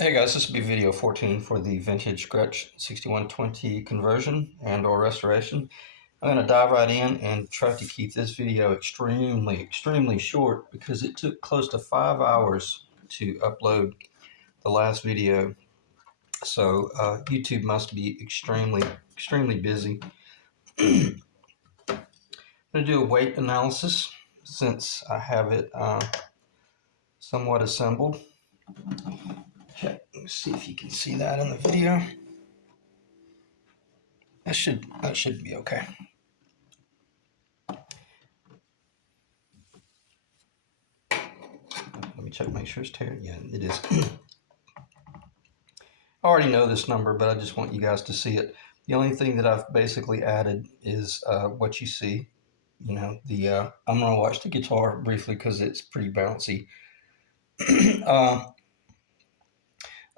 Hey guys, this will be video 14 for the vintage Gretsch 6120 conversion and or restoration. I'm going to dive right in and try to keep this video extremely short because it took close to 5 hours to upload the last video. So YouTube must be extremely busy. I'm going to do a weight analysis since I have it somewhat assembled. Check, let's see if you can see that in the video. That should be okay. Let me check, make sure it's tearing. Yeah, it is. I already know this number, but I just want you guys to see it. The only thing that I've basically added is what you see. You know, I'm gonna watch the guitar briefly because it's pretty bouncy. uh,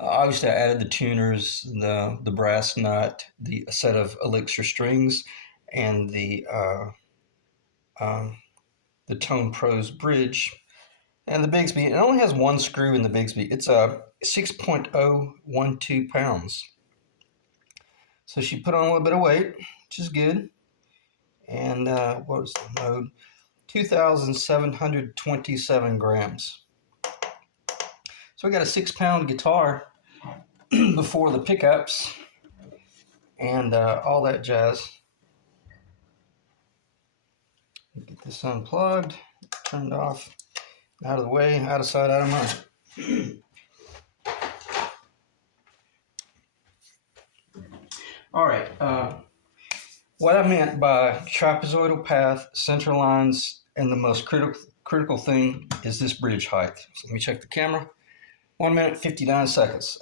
Obviously, I added the tuners, the brass nut, the set of elixir strings, and um, the Tone Pros bridge. And the Bigsby, it only has one screw in the Bigsby. It's a 6.012 pounds. So she put on a little bit of weight, which is good. And what was the load? 2,727 grams. So we got a 6-pound guitar before the pickups and all that jazz. Get this unplugged, turned off, out of the way, out of sight, out of mind. All right. What I meant by trapezoidal path, center lines, and the most critical thing is this bridge height. So let me check the camera. 1 minute, 59 seconds.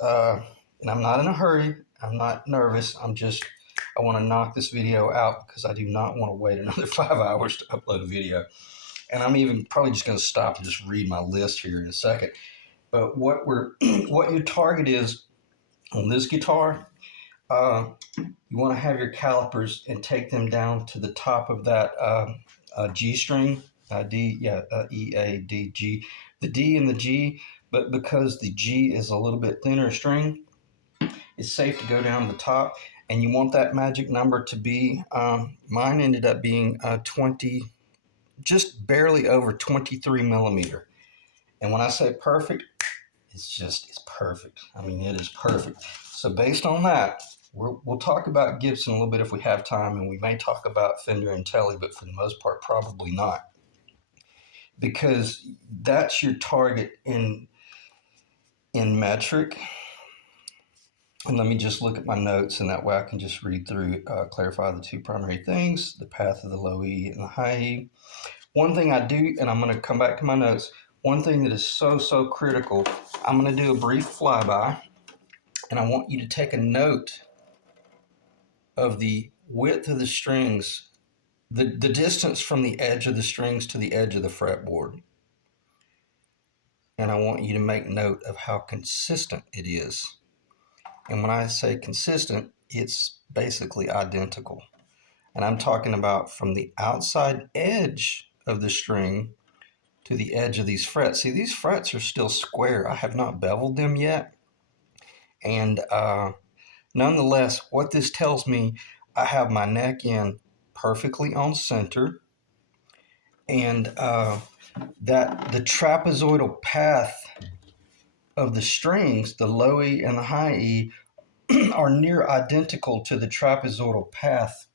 And I'm not in a hurry. I'm not nervous. I want to knock this video out because I do not want to wait another 5 hours to upload a video. And I'm even probably just going to stop and just read my list here in a second. But what your target is on this guitar, you want to have your calipers and take them down to the top of that G string, E, A, D, G. The D and the G, but because the G is a little bit thinner string, it's safe to go down to the top, and you want that magic number to be, mine ended up being 20, just barely over 23 millimeter. And when I say perfect, it's perfect. I mean, it is perfect. So based on that, we'll talk about Gibson a little bit if we have time, and we may talk about Fender and Tele, but for the most part, probably not. Because that's your target in metric. And let me just look at my notes, and that way I can just read through, clarify the two primary things, the path of the low E and the high E. One thing I do, and I'm going to come back to my notes, one thing that is so critical, I'm going to do a brief flyby, and I want you to take a note of the width of the strings, the distance from the edge of the strings to the edge of the fretboard. And I want you to make note of how consistent it is. And when I say consistent, it's basically identical. And I'm talking about from the outside edge of the string to the edge of these frets. See, these frets are still square. I have not beveled them yet. And nonetheless, what this tells me, I have my neck in perfectly on center, and that the trapezoidal path of the strings, the low E and the high E, are near identical to the trapezoidal path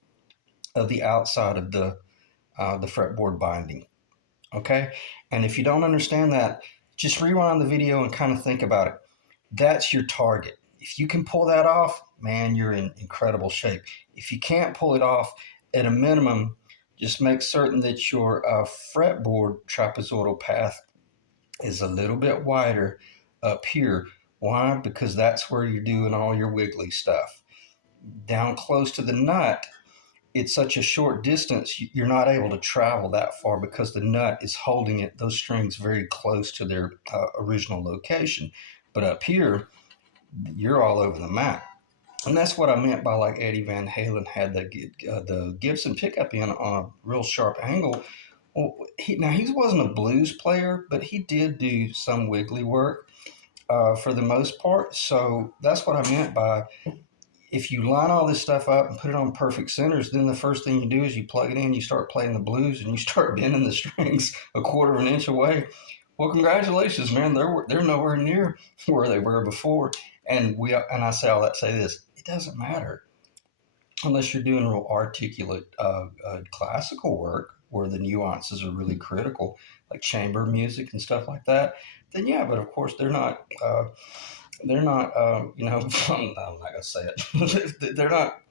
of the outside of the fretboard binding. Okay, and if you don't understand that, just rewind the video and kind of think about it. That's your target. If you can pull that off, man, you're in incredible shape. If you can't pull it off, at a minimum, just make certain that your fretboard trapezoidal path is a little bit wider up here. Why? Because that's where you're doing all your wiggly stuff. Down close to the nut, it's such a short distance, you're not able to travel that far because the nut is holding it, those strings, very close to their original location. But up here, you're all over the map. And that's what I meant by, like, Eddie Van Halen had the Gibson pickup in on a real sharp angle. Well, he wasn't a blues player, but he did do some wiggly work. for the most part. So that's what I meant by, if you line all this stuff up and put it on perfect centers, then the first thing you do is you plug it in, you start playing the blues, and you start bending the strings a quarter of an inch away. Well, congratulations, man. They're nowhere near where they were before. And I say all that to say this: it doesn't matter unless you're doing real articulate classical work where the nuances are really critical, like chamber music and stuff like that. Then yeah, but of course they're not. You know, I'm not gonna say it.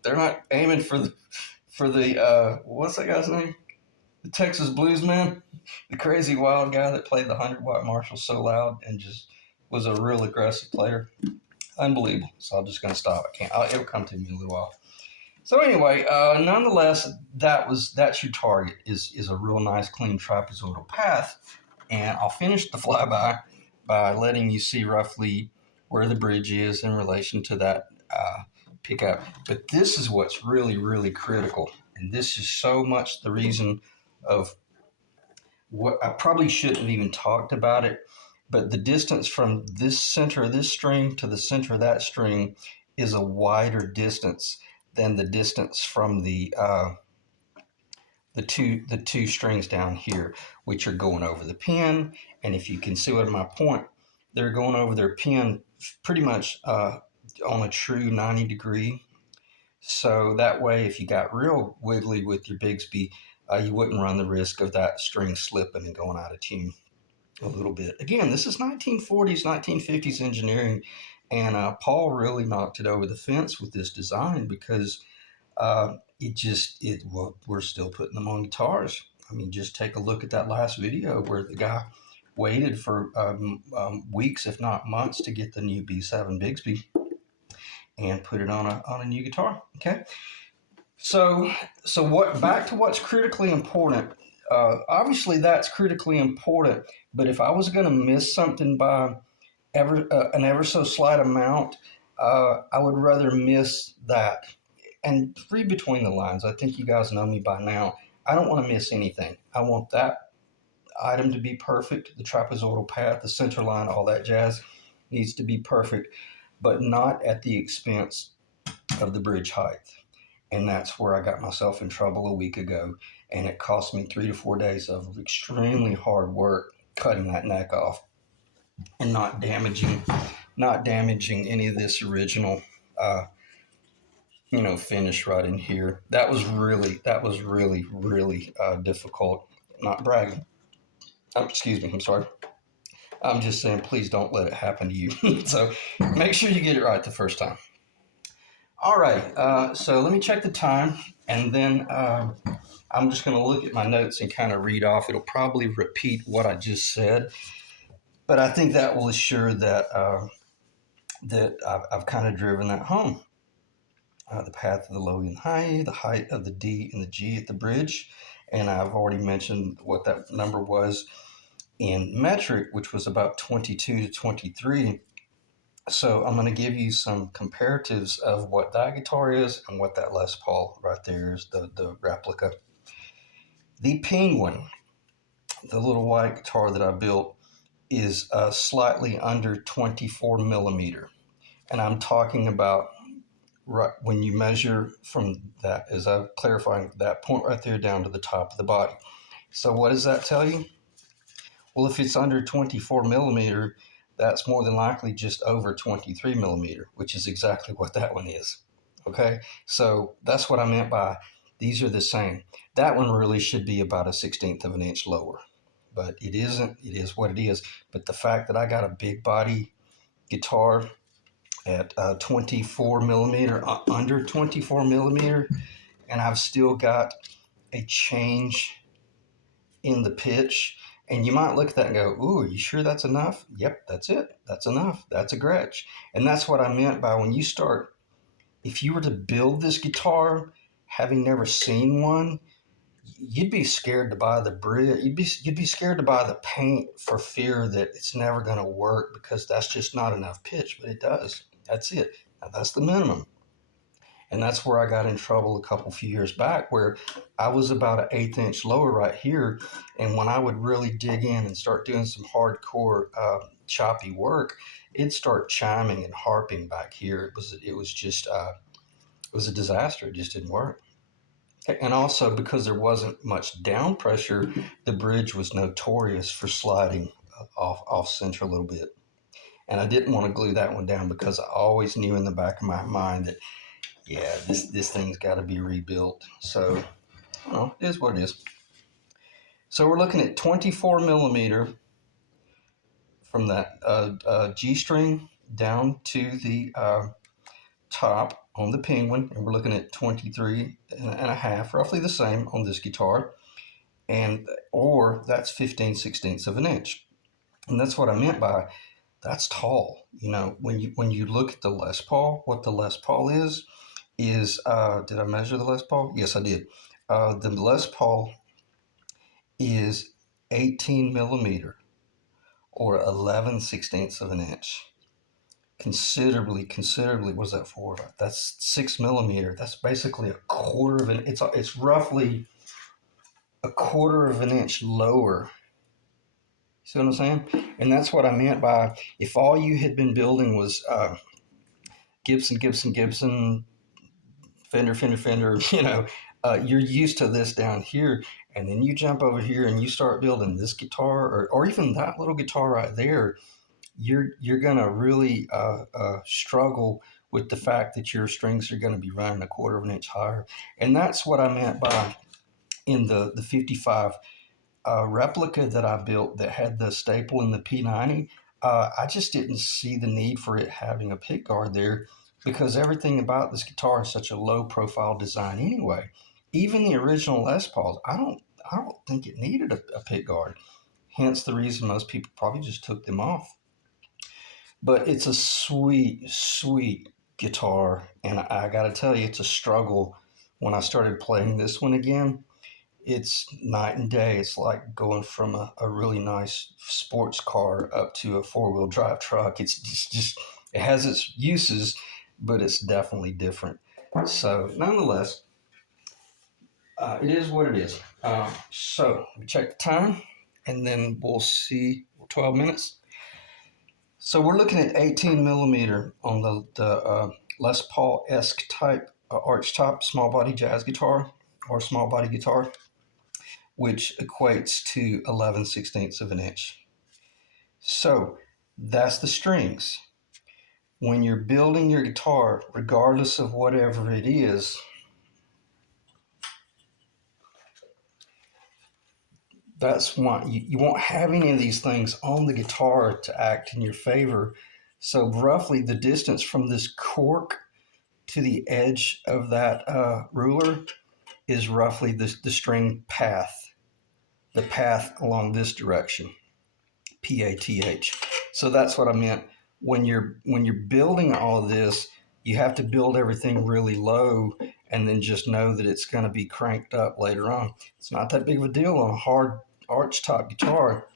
They're not aiming for the what's that guy's name? The Texas Blues man, the crazy wild guy that played the 100-watt Marshall so loud and just was a real aggressive player. Unbelievable. So I'm just gonna stop. I can't. It'll come to me in a little while. So anyway, nonetheless, that's your target is a real nice clean trapezoidal path, and I'll finish the flyby by letting you see roughly where the bridge is in relation to that pickup. But this is what's really critical, and this is so much the reason of what I probably shouldn't have even talked about it. But the distance from this center of this string to the center of that string is a wider distance than the distance from the two strings down here, which are going over the pin. And if you can see what my point, they're going over their pin pretty much on a true 90-degree. So that way, if you got real wiggly with your Bigsby, you wouldn't run the risk of that string slipping and going out of tune a little bit. Again, this is 1940s, 1950s engineering, and Paul really knocked it over the fence with this design because well, we're still putting them on guitars. I mean, just take a look at that last video where the guy waited for weeks, if not months, to get the new B7 Bigsby and put it on a new guitar. Okay, so what? Back to what's critically important. Obviously, that's critically important. But if I was going to miss something by an ever so slight amount, I would rather miss that. And read between the lines. I think you guys know me by now. I don't want to miss anything. I want that item to be perfect. The trapezoidal path, the center line, all that jazz needs to be perfect, but not at the expense of the bridge height. And that's where I got myself in trouble a week ago. And it cost me 3 to 4 days of extremely hard work cutting that neck off and not damaging any of this original finish right in here. That was really difficult. Not bragging. Excuse me. I'm sorry. I'm just saying, please don't let it happen to you. So make sure you get it right the first time. All right. So let me check the time, and then I'm just going to look at my notes and kind of read off. It'll probably repeat what I just said, but I think that will assure that I've kind of driven that home. The path of the low and high, the height of the D and the G at the bridge. And I've already mentioned what that number was in metric, which was about 22 to 23. So I'm going to give you some comparatives of what that guitar is and what that Les Paul right there is, the replica. The Penguin, the little white guitar that I built, is slightly under 24 millimeter. And I'm talking about right when you measure from that, as I'm clarifying, that point right there down to the top of the body. So what does that tell you? Well, if it's under 24 millimeter, that's more than likely just over 23 millimeter, which is exactly what that one is. Okay, so that's what I meant by these are the same. That one really should be about a 1/16 of an inch lower, but it isn't. It is what it is. But the fact that I got a big body guitar at 24 millimeter, under 24 millimeter, and I've still got a change in the pitch. And you might look at that and go, ooh, are you sure that's enough? Yep, that's it. That's enough. That's a Gretsch. And that's what I meant by when you start, if you were to build this guitar, having never seen one, you'd be scared to buy the bridge. You'd be scared to buy the paint for fear that it's never going to work because that's just not enough pitch, but it does. That's it. Now, that's the minimum. And that's where I got in trouble a few years back, where I was about an 1/8 inch lower right here. And when I would really dig in and start doing some hardcore choppy work, it'd start chiming and harping back here. It was just it was a disaster. It just didn't work. And also because there wasn't much down pressure, the bridge was notorious for sliding off center a little bit. And I didn't want to glue that one down because I always knew in the back of my mind that yeah, this thing's got to be rebuilt. So, well, it is what it is. So we're looking at 24 millimeter from that G string down to the top on the Penguin, and we're looking at 23 and a half, roughly the same on this guitar, and or that's 15/16 of an inch. And that's what I meant by that's tall. When you look at the Les Paul, what the Les Paul is did I measure the Les Paul? Yes, I did. The Les Paul is 18 millimeter or 11/16 of an inch. Considerably, what is that for? That's 6 millimeter. That's basically a quarter of an, it's roughly a quarter of an inch lower. See what I'm saying? And that's what I meant by if all you had been building was Gibson, Fender, you're used to this down here, and then you jump over here and you start building this guitar or even that little guitar right there, you're gonna really struggle with the fact that your strings are going to be running a quarter of an inch higher, and that's what I meant by in the 55 replica that I built that had the staple in the P90. I just didn't see the need for it having a pick guard there because everything about this guitar is such a low profile design anyway. Even the original Les Pauls, I don't think it needed a pick guard. Hence the reason most people probably just took them off. But it's a sweet guitar, and I got to tell you, it's a struggle. When I started playing this one again, it's night and day. It's like going from a really nice sports car up to a four-wheel drive truck. It's just it has its uses, but it's definitely different. So nonetheless, it is what it is. So we check the time, and then we'll see 12 minutes. So we're looking at 18 millimeter on the Les Paul-esque type arch top small body jazz guitar or small body guitar, which equates to 11/16 of an inch. So that's the strings. When you're building your guitar, regardless of whatever it is, that's why you won't have any of these things on the guitar to act in your favor. So roughly the distance from this cork to the edge of that ruler is roughly the string path, the path along this direction, PATH. So that's what I meant. When you're building all of this, you have to build everything really low and then just know that it's going to be cranked up later on. It's not that big of a deal on a hard arch top guitar,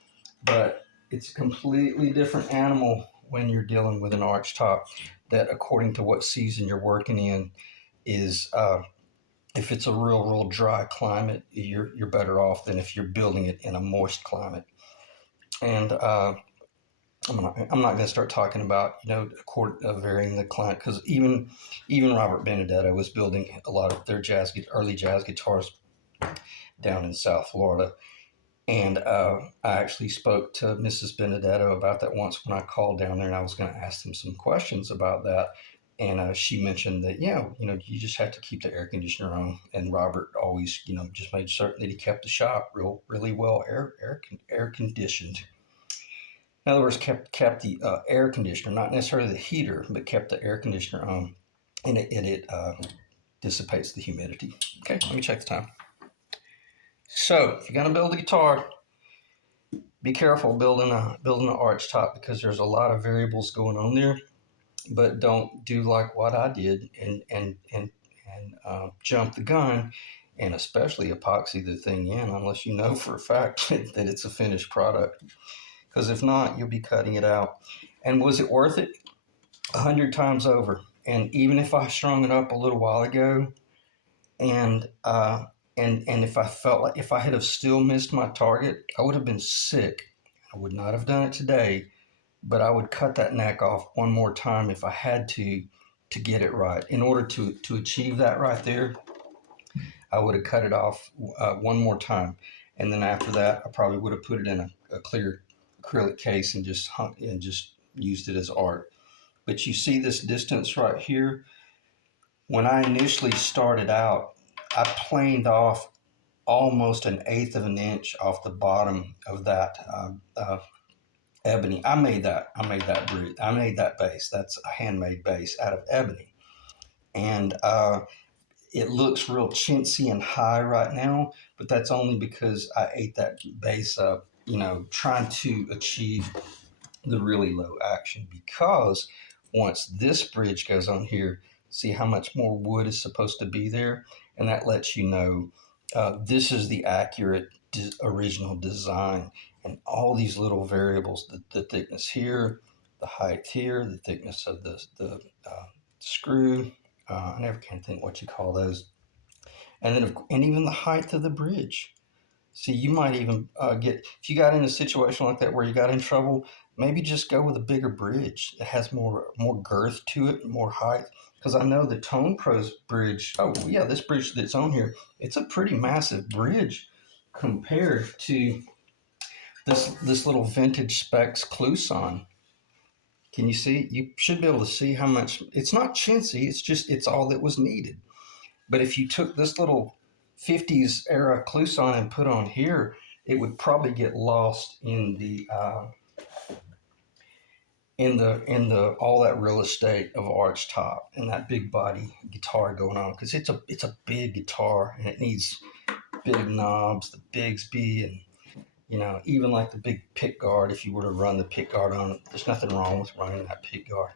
but it's a completely different animal when you're dealing with an arch top that, according to what season you're working in, is if it's a real dry climate, you're better off than if you're building it in a moist climate. And I'm not going to start talking about varying the climate because even Robert Benedetto was building a lot of their early jazz guitars down in South Florida. And I actually spoke to Mrs. Benedetto about that once when I called down there, and I was going to ask them some questions about that. And she mentioned that, you just have to keep the air conditioner on. And Robert always, just made certain that he kept the shop really well air conditioned. In other words, kept the air conditioner, not necessarily the heater, but kept the air conditioner on, and it dissipates the humidity. Okay, let me check the time. So if you're going to build a guitar, be careful building an arch top because there's a lot of variables going on there. But don't do like what I did and jump the gun, and especially epoxy the thing in unless you know for a fact that it's a finished product. Because if not, you'll be cutting it out. And was it worth it? 100 times over. And even if I strung it up a little while ago, and if I felt like if I had have still missed my target, I would have been sick. I would not have done it today. but I would cut that neck off one more time if I had to get it right. In order to achieve that right there, I would have cut it off one more time, and then after that, I probably would have put it in a clear acrylic case and just hung and just used it as art. But you see this distance right here. When I initially started out, I planed off almost an eighth of an inch off the bottom of that ebony. I made that bridge. I made that base. That's a handmade base out of ebony, and it looks real chintzy and high right now. But that's only because I ate that base up. Trying to achieve the really low action, because once this bridge goes on here, see how much more wood is supposed to be there, and that lets you know this is the accurate original design, and all these little variables, the thickness here, the height here, the thickness of the screw, I never can think what you call those, and even the height of the bridge. See, you might even if you got in a situation like that where you got in trouble, maybe just go with a bigger bridge that has more girth to it, more height. Because I know the Tone Pros bridge. Oh yeah, this bridge that's on here, it's a pretty massive bridge compared to this little vintage specs Cluson. Can you see? You should be able to see how much. It's not chintzy. It's all that was needed. But if you took this little 50s era Cluson and put on here, it would probably get lost in the all that real estate of arch top and that big body guitar going on, because it's a big guitar and it needs big knobs, the Bigsby, and even like the big pick guard. If you were to run the pick guard on it, there's nothing wrong with running that pick guard.